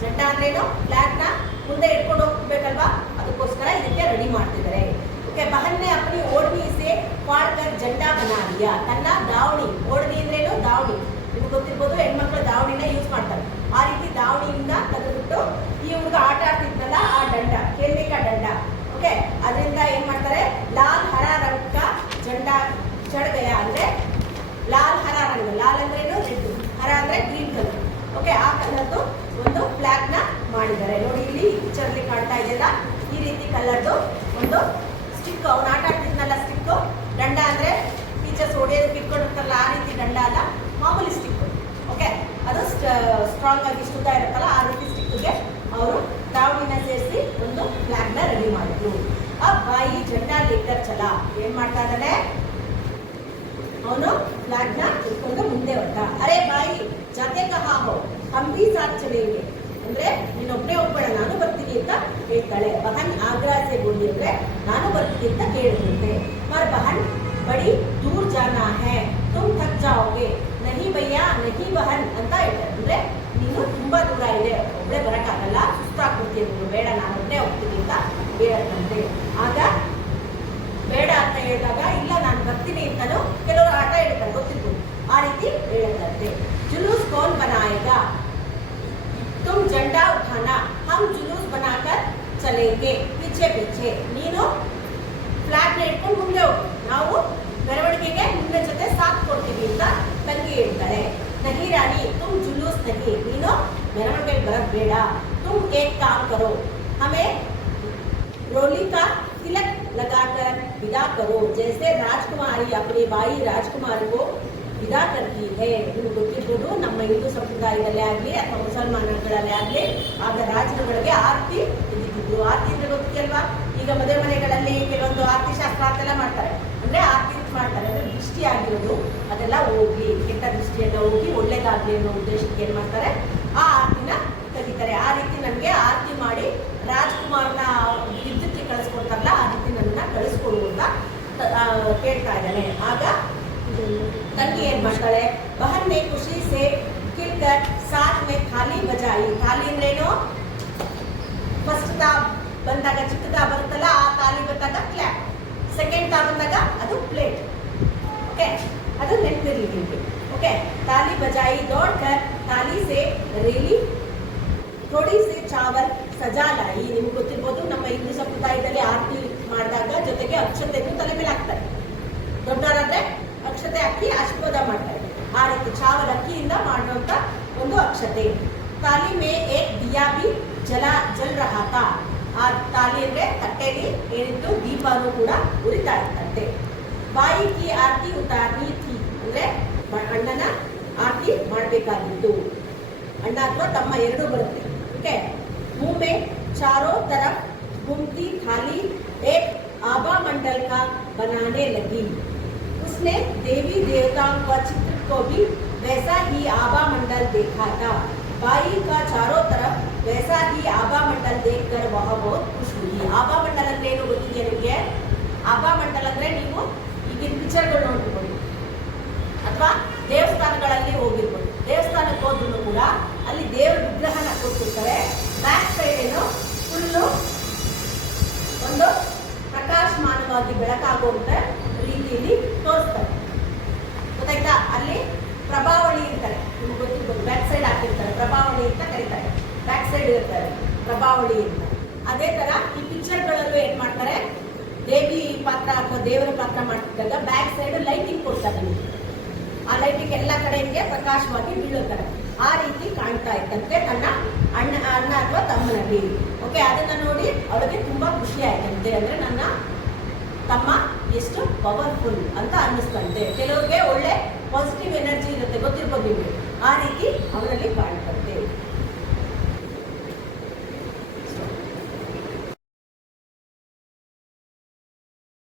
ಜಂಡಾ ಅಂದ್ರೇನು ಫ್ಲಾಗ್ ನ ಮುಂದೆ ಇಟ್ಕೊಂಡು ಹೋಗ್ಬೇಕಲ್ವಾ ಅದಕ್ಕೋಸ್ಕರ ಇದಕ್ಕೆ ರೆಡಿ ಮಾಡ್ತಿದ್ದಾರೆ ಓಕೆ ಬಹನ್ನೆ ಅಪ್ಪನಿ ಓಡ್ನಿ ಸೆ ಪಾಡ್ಕರ್ ಜಂಡಾ ಬನಾ ಲಿಯಾ ತನ್ನ ದಾವಣಿ ಓಡ್ನಿ ಅಂದ್ರೇನು ದಾವಣಿ ನಿಮ್ಗೆ ಗೊತ್ತಿರ್ಬೋದು ಹೆಣ್ಮಕ್ಳು ದಾವಣಿನ ಯೂಸ್ ಮಾಡ್ತಾರೆ ಆ ರೀತಿ ದಾವಣಿಯಿಂದ ತೆಗೆದುಬಿಟ್ಟು ಈ ಹುಡುಗ ಆಟ ಆಡ್ತಿದ್ನಲ್ಲ ಆ ದಂಡ ಕೇಳ್ಬೇಕಾ ದಂಡ ಓಕೆ ಅದರಿಂದ ಏನ್ ಮಾಡ್ತಾರೆ ಲಾಲ್ ಹರ ರಂಗ ಜಂಡಾ ಚಡ್ಗಯ ಅಂದ್ರೆ ಲಾಲ್ ಹರ ರಂಗ ಲಾಲ್ ಅಂದ್ರೇನು ರೆಡ್ ಹರ ಅಂದ್ರೆ ಗ್ರೀನ್ ಕಲರ್ ಓಕೆ ಆ ಕಲರ್ದು ಒಂದು ಫ್ಲಾಗ್ ನ ಮಾಡಿದ್ದಾರೆ ನೋಡಿ ಇಲ್ಲಿ ಪಿಕ್ಚರ್ ಅಲ್ಲಿ ಕಾಣ್ತಾ ಇದೆಯಲ್ಲ ಈ ರೀತಿ ಕಲರ್ದು ಒಂದು ಸ್ಟಿಕ್ ಅವ್ನು ಆಟ ಆಡ್ತಿದ್ನಲ್ಲ ಸ್ಟಿಕ್ ದಂಡ ಅಂದ್ರೆ ಟೀಚರ್ಸ್ ಹೊಡೆಯೋದಕ್ಕೆ ಇಟ್ಕೊಂಡಿರ್ತಾರಲ್ಲ ಆ ರೀತಿ ದಂಡ ಅಲ್ಲ ಮಾಮೂಲಿ ಸ್ಟಿಕ್ ಓಕೆ ಅದು ಸ್ಟ್ರಾಂಗ್ ಆಗಿ ಸುತ್ತ ಇರುತ್ತಲ್ಲ ಆ ರೀತಿ ಸ್ಟಿಕ್ಗೆ ಅವರು ದಾವಣಿನ ಸೇರಿಸಿ ಒಂದು ಫ್ಲಾಗ್ ನ ರೆಡಿ ಮಾಡಿದ್ರು ಆ ಬಾಯಿ ಜಂಡಾ ಲೇಕರ್ ಚಲ ಏನ್ ಮಾಡ್ತಾ ಇದ್ದಾನೆ ಅವನು ಫ್ಲಾಗ್ ನ ಇಟ್ಕೊಂಡು ಮುಂದೆ ಹೊರಟ ಅರೆ ಬಾಯಿ ಜಾತೆ ಕಹಾ ಹೋ ಹಮ್ ಭೀ ಸಾಥ್ ಚಲೇಂಗೆ ಅಂದ್ರೆ ನೀನೊಬ್ಬನೇ ಹೋಗ್ಬೇಡ, ನಾನು ಬರ್ತೀನಿ ಅಂತ ಹೇಳ್ತಾಳೆ. ಬಹನ್ ಆಗ್ರಾ ಸೆ ಬೋಲಿ ಅಂದ್ರೆ ನಾನು ಬರ್ತೀನಿ ಅಂತ ಕೇಳುತ್ತೆ. ಮರ್ ಬಹನ್ ಬಡಿ ದೂರ್ ಜಾನಾ ಹೈ, ತುಮ್ ಥಕ್ ಜಾओगे, ನಹಿ ಭಯ್ಯ ನಹಿ ಬಹನ್ ಅಂತ ಹೇಳ್ತಾರೆ. ಅಂದ್ರೆ ನೀನು ತುಂಬಾ ದೂರ ಇದೆ, ಒಬ್ಬಳೇ ಬರಕ್ಕಾಗಲ್ಲ, ಸುಸ್ತಾಗ್ಬಿಡ್ತೀನಿ, ನೀನು ಬೇಡ ನಾನು ಒಬ್ಬನೇ ಹೋಗ್ತೀನಿ ಅಂತ ಹೇಳಂತೆ. ಆಗ ಬೇಡ ಅಂತ ಹೇಳಿದಾಗ ಇಲ್ಲ ನಾನು ಬರ್ತೀನಿ ಅಂತಾನು ಕೆಲವರು ಆಟ ಹೇಳ್ತಾರೆ, ಗೊತ್ತಿರ್ಬೋದು, ಆ ರೀತಿ ಹೇಳದಂತೆ. ಜುಲೂಸ್ ಕೌನ್ ಬನಾಯೇಗಾ, ತುಮ್ ಜಂಡಾ ಉಠಾನಾ, ಹಮ್ ಜುಲೂಸ್ ಬನಾಕರ್ ಚಲೇಂಗೆ ಪೀಛೆ ಪೀಛೆ. ನೀನು ಫ್ಲಾಗ್ ನ ಇಟ್ಕೊಂಡು ಮುಂದೆ ಹೋಗು, ನಾವು ಮೆರವಣಿಗೆಗೆ ನಿನ್ನ ಜೊತೆ ಸಾಥ್ ಕೊಡ್ತೀವಿ ಅಂತ ತಂಗಿ ಹೇಳ್ತಾಳೆ. ನಹಿ ರಾಣಿ ತುಮ್ ಜುಲೂಸ್ ನಹಿ, ನೀನು ಮೆರವಣಿಗೆಗೆ ಬರೋದು ಬೇಡ. ತುಮ್ ಏಕ್ ಕಾಮ್ ಕರೋ, ಹಮೇ रोली का तिलक लगाकर विदा करो, जैसे राजकुमारी अपनी बाई राजकुमारी को ವಿದಾ ಕರ್ತಿ ಹೇ. ನಿಮ್ಗೆ ಗೊತ್ತಿರ್ಬೋದು, ನಮ್ಮ ಹಿಂದೂ ಸಂಪ್ರದಾಯದಲ್ಲೇ ಆಗಲಿ ಅಥವಾ ಮುಸಲ್ಮಾನಗಳಲ್ಲೇ ಆಗಲಿ ಆಗ ರಾಜರುಗಳಿಗೆ ಆರತಿ ಇದ್ದಿದ್ದು. ಆರತಿ ಅಂದ್ರೆ ಗೊತ್ತಿಲ್ವಾ, ಈಗ ಮದುವೆ ಮನೆಗಳಲ್ಲಿ ಕೆಲವೊಂದು ಆರತಿ ಶಾಸ್ತ್ರ ಅಂತೆಲ್ಲ ಮಾಡ್ತಾರೆ. ಅಂದ್ರೆ ಆರತಿ ಮಾಡ್ತಾರೆ ಅಂದ್ರೆ ದೃಷ್ಟಿ ಆಗಿರೋದು ಅದೆಲ್ಲ ಹೋಗಿ, ಕೆಟ್ಟ ದೃಷ್ಟಿಯೆಲ್ಲ ಹೋಗಿ ಒಳ್ಳೇದಾಗ್ಲಿ ಅನ್ನೋ ಉದ್ದೇಶಕ್ಕೆ ಏನ್ ಮಾಡ್ತಾರೆ, ಆ ಆರತಿನ ತೆಗಿತಾರೆ. ಆ ರೀತಿ ನನಗೆ ಆರತಿ ಮಾಡಿ ರಾಜ್ಕುಮಾರ್ನ ಯುದ್ಧಕ್ಕೆ ಕಳಿಸ್ಕೊಡ್ತಾರಲ್ಲ, ಆ ರೀತಿ ನನ್ನ ಕಳಿಸ್ಕೊಡು ಅಂತ ಕೇಳ್ತಾ ಇದ್ದಾನೆ. ಆಗ ತಂಗಿ ಏನ್ ಮಾಡ್ತಾಳೆ, ಬಹನ್ ನೇ ಖುಷಿ ಸೇ ಕಿಲ್ಕರ್ ಸಾಥ್ ಮೇ ಥಾಲಿ ಬಜಾಯಿ. ಥಾಲಿ ಅಂದ್ರೇನು, ಫಸ್ಟ್ ತಾ ಬಂದಾಗ ಚಿಕ್ಕದಾ ಬರುತ್ತಲ್ಲ, ಆ ತಾಲಿ ಬಂದಾಗ ಕ್ಲಾಪ್, ಸೆಕೆಂಡ್ ತಾ ಬಂದಾಗ ಅದು ಪ್ಲೇಟ್. ಓಕೆ, ಅದು ನೆನಪಿರ್ಲಿ ನಿಮಗೆ. ಓಕೆ, ತಾಲಿ ಬಜಾಯಿ ದೌಡ್ ಕರ್ ತಾಲಿ ಸೇ ರೇಲಿ ಥೋಡಿ ಸಿ ಚಾವಲ್ ಸಜಾ ಲಾಯಿ. ನಿಮ್ಗೆ ಗೊತ್ತಿರ್ಬೋದು, ನಮ್ಮ ಹಿಂದೂ ಸಂಪ್ರದಾಯದಲ್ಲಿ ಆರತಿ ಮಾಡಿದಾಗ ಜೊತೆಗೆ ಅಕ್ಷತೆಯನ್ನು ತಲೆ ಮೇಲೆ ಹಾಕ್ತಾರೆ. ದೊಡ್ಡವರಾದ್ರೆ ಅಕ್ಷತೆ ಹಾಕಿ ಆಶೀರ್ವಾದ ಮಾಡ್ತಾರೆ. ಆ ರೀತಿ ಚಾವಲ್ ಅಕ್ಕಿಯಿಂದ ಮಾಡುವಂತ ಒಂದು ಅಕ್ಷತೆ. ತಾಲಿ ಮೇ ಏಕ್ ದಿಯಾ ಬಿ ಜಲ್ ರಹಾ ತಾ. ಆ ತಾಲಿ ಅಂದ್ರೆ ತಟ್ಟೆಯಲ್ಲಿ ಏನಿತ್ತು, ದೀಪನೂ ಕೂಡ ಉರಿತಾ ಇರ್ತಂತೆ. ಬಾಯಿ ಕಿ ಆರತಿ ಉತಾರ್ನಿ ಥಿ ಅಂದ್ರೆ ಅಣ್ಣನ ಆರತಿ ಮಾಡಬೇಕಾಗಿತ್ತು. ಅಣ್ಣ ಅಥವಾ ತಮ್ಮ ಎರಡೂ ಬರುತ್ತೆ. ओके, मुंह में चारों तरफ घूमती थाली एक आभा मंडल का बनाने लगी. उसने देवी देवताओं का चित्र को भी वैसा ही आभा मंडल देखा था. बाई का चारों तरफ वैसा ही आभा मंडल देखकर वह बहुत खुश हुई. आभा मंडल ಅಂದ್ರೆ ಏನು ಗೊತ್ತಿದೆಯಾ ನಿಮಗೆ? ಆಭಾ ಮಂಡಲ್ ಅಂದ್ರೆ ನೀವು ಈಗಿನ ಪಿಕ್ಚರ್ಗಳು ನೋಡ್ಬೋದು ಅಥವಾ ದೇವಸ್ಥಾನಗಳಲ್ಲಿ ಹೋಗಿರ್ಬೋದು. ದೇವಸ್ಥಾನಕ್ಕೆ ಹೋದ್ರು ಕೂಡ ಅಲ್ಲಿ ದೇವರ ವಿಗ್ರಹನ ಕೊಟ್ಟಿರ್ತಾರೆ. ಬ್ಯಾಕ್ ಸೈಡ್ ಏನು ಫುಲ್ಲು ಒಂದು ಪ್ರಕಾಶಮಾನವಾಗಿ ಬೆಳಕಾಗುವಂತ ರೀತಿಯಲ್ಲಿ ತೋರಿಸ್ತಾರೆ, ಗೊತ್ತಾಯ್ತಾ? ಅಲ್ಲಿ ಪ್ರಭಾವಳಿ ಇರ್ತಾರೆ, ನಿಮ್ಗೆ ಗೊತ್ತಿರ್ಬೋದು, ಬ್ಯಾಕ್ ಸೈಡ್ ಹಾಕಿರ್ತಾರೆ, ಪ್ರಭಾವಳಿ ಅಂತ ಕರೀತಾರೆ. ಬ್ಯಾಕ್ ಸೈಡ್ ಇರ್ತಾರೆ ಪ್ರಭಾವಳಿ ಅಂತ. ಅದೇ ತರ ಈ ಪಿಕ್ಚರ್ಗಳಲ್ಲೂ ಏನ್ ಮಾಡ್ತಾರೆ, ದೇವಿ ಪಾತ್ರ ಅಥವಾ ದೇವರ ಪಾತ್ರ ಮಾಡ್ತಿದ್ದಾಗ ಬ್ಯಾಕ್ ಸೈಡ್ ಲೈಟಿಂಗ್ ಕೊಡ್ತಾರೆ. ಆ ಲೈಟಿಂಗ್ ಎಲ್ಲ ಕಡೆಗೆ ಪ್ರಕಾಶವಾಗಿ ಬೀಳುತ್ತಾರೆ. ಆ ರೀತಿ ಕಾಣ್ತಾ ಇತ್ತಂತೆ ತನ್ನ ಅಣ್ಣ ಅಥವಾ ತಮ್ಮನಲ್ಲಿ. ಓಕೆ, ಅದನ್ನ ನೋಡಿ ಅವಳಿಗೆ ತುಂಬಾ ಖುಷಿ ಆಯ್ತಂತೆ. ಅಂದ್ರೆ ನನ್ನ ತಮ್ಮ ಎಷ್ಟು ಪವರ್ಫುಲ್ ಅಂತ ಅನ್ನಿಸ್ತಂತೆ. ಕೆಲವ್ರಿಗೆ ಒಳ್ಳೆ ಪಾಸಿಟಿವ್ ಎನರ್ಜಿ ಇರುತ್ತೆ, ಗೊತ್ತಿರ್ಬೋದು ನಿಮಗೆ. ಆ ರೀತಿ ಅವರಲ್ಲಿ ಕಾಣ್ತಾ